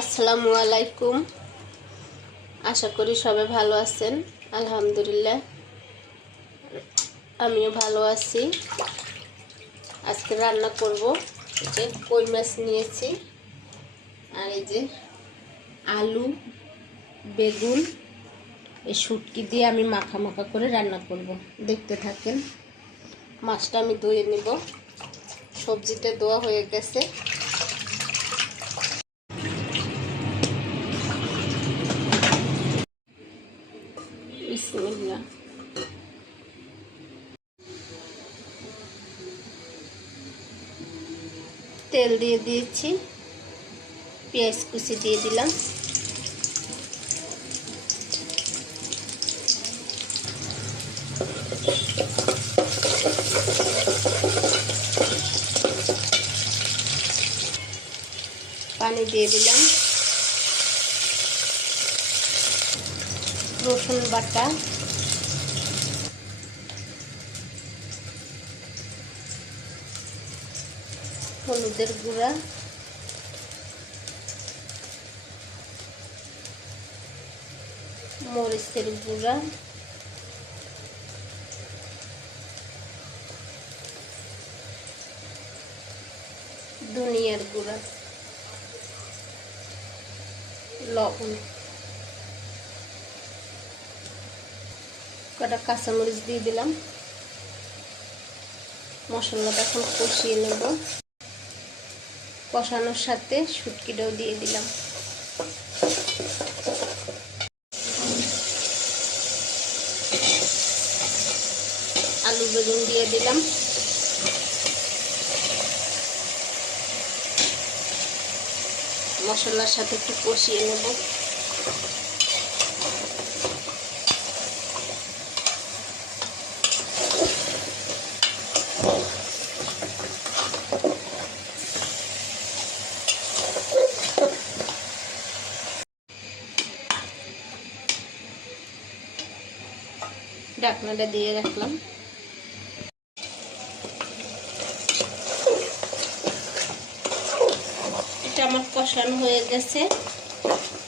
আসসালামু আলাইকুম। আশা করি সবাই ভালো আছেন। আলহামদুলিল্লাহ। আমিও ভালো আছি। আজকে রান্না করব। যে কই মাছ নিয়েছি। আর এই যে আলু, বেগুন, এই শুটকি দিয়ে আমি মাখা মাখা করে রান্না করব। দেখতে থাকেন। মাছটা আমি ধুয়ে নিব। সবজিটা ধোয়া হয়ে গেছে। তেল দিয়ে দিয়েছি পেঁয়াজ কুচি দিয়ে দিলাম। পানি দিয়ে দিলাম। রসুন বাটা হলুদের গুঁড়া। মরিচের গুঁড়া। ধনিয়ার গুঁড়া। লবণ। কটা কাঁচামরিচ দিয়ে দিলাম। মশলাটা এখন কষিয়ে নেব। কষানোর সাথে শুটকিটাও দিয়ে দিলাম। আলু বেগুন দিয়ে দিলাম। মশলার সাথে একটু কষিয়ে নেব। ঢাকনাটা দিয়ে রাখলাম। এটা আমার কষানো হয়ে গেছে।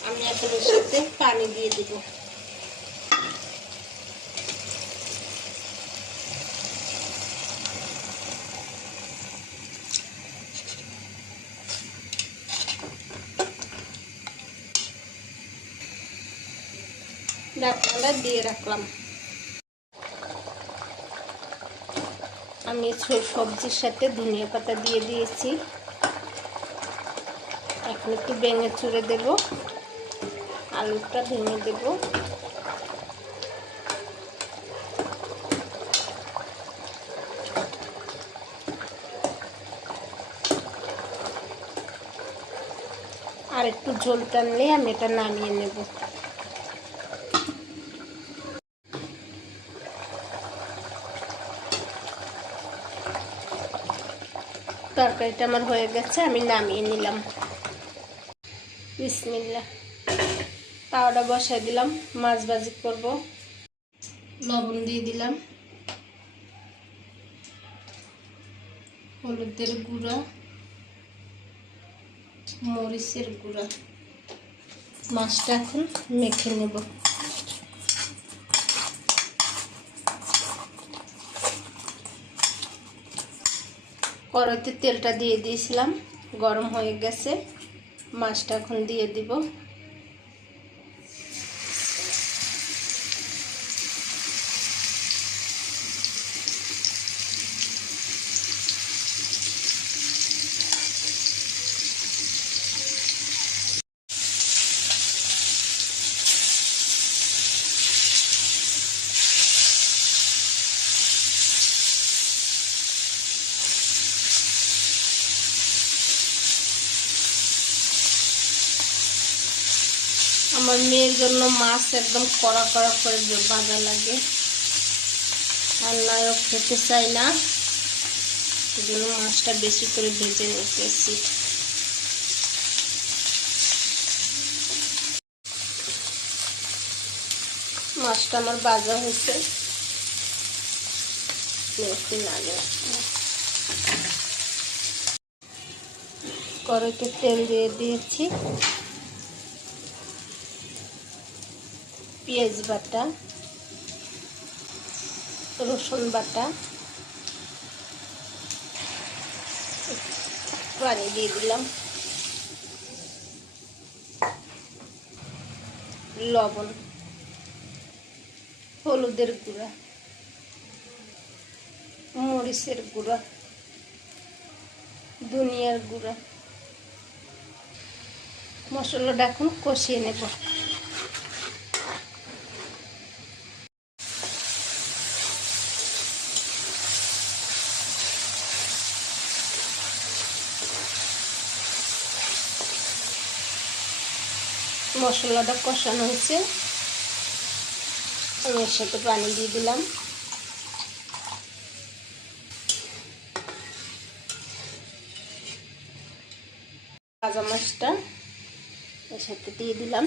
আমি এখন এর সাথে পানি দিয়ে দিব। ঢাকনাটা দিয়ে রাখলাম। আমি সবজির সাথে ধনিয়া পাতা দিয়ে দিয়েছি। এখন একটু ভেঙে চুড়ে দেব। আলুটা ভেঙে দেব। আর একটু ঝোল টানলে আমি এটা নামিয়ে নেব। তরকারিটা আমার হয়ে গেছে, আমি নামিয়ে নিলাম। বিসমিল্লা তাওয়াটা বসাই দিলাম, মাছ ভাজি করব। লবণ দিয়ে দিলাম। হলুদের গুঁড়া, মরিচের গুঁড়া। মাছটা এখন মেখে নেব। কড়াইতে তেলটা দিয়ে দিয়েছিলাম গরম হয়ে গেছে। মাছটা এখন দিয়ে দিব। আমার মেয়ের জন্য মাছ একদম কড়া কড়া করে বাজা লাগে। আর নায়ক খেতে চাই না। জন্য মাছটা বেশি করে ভেজে নিতেছি। মাছটা আমার বাজা হয়েছে। কড়াইতে তেল দিয়ে দিয়েছি। পেঁয়াজ বাটা, রসুন বাটা পানি দিয়ে দিলাম। লবণ, হলুদের গুঁড়া, মরিচের গুঁড়া, ধনিয়ার গুঁড়া। মশলাটা এখন কষিয়ে নেব। মশলাটা কষানো হয়েছে। আমি এর সাথে পানি দিয়ে দিলাম। কাজা মাছটা এর সাথে দিয়ে দিলাম।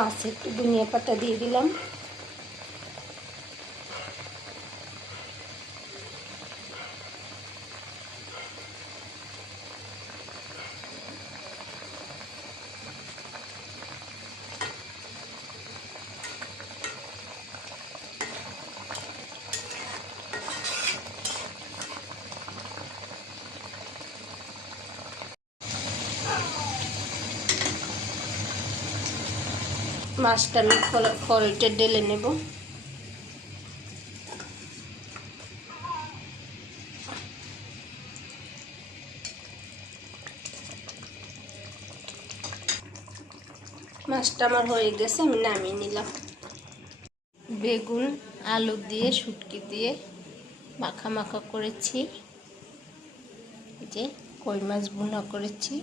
মাছে একটু ধনিয়া পাতা দিয়ে দিলাম। মাছটা আমি খড়িটা ঢেলে নেব। মাছটা আমার হয়ে গেছে, আমি নামিয়ে নিলাম। বেগুন, আলু দিয়ে শুটকি দিয়ে মাখা মাখা করেছি যে কই মাছ ভুনা করেছি।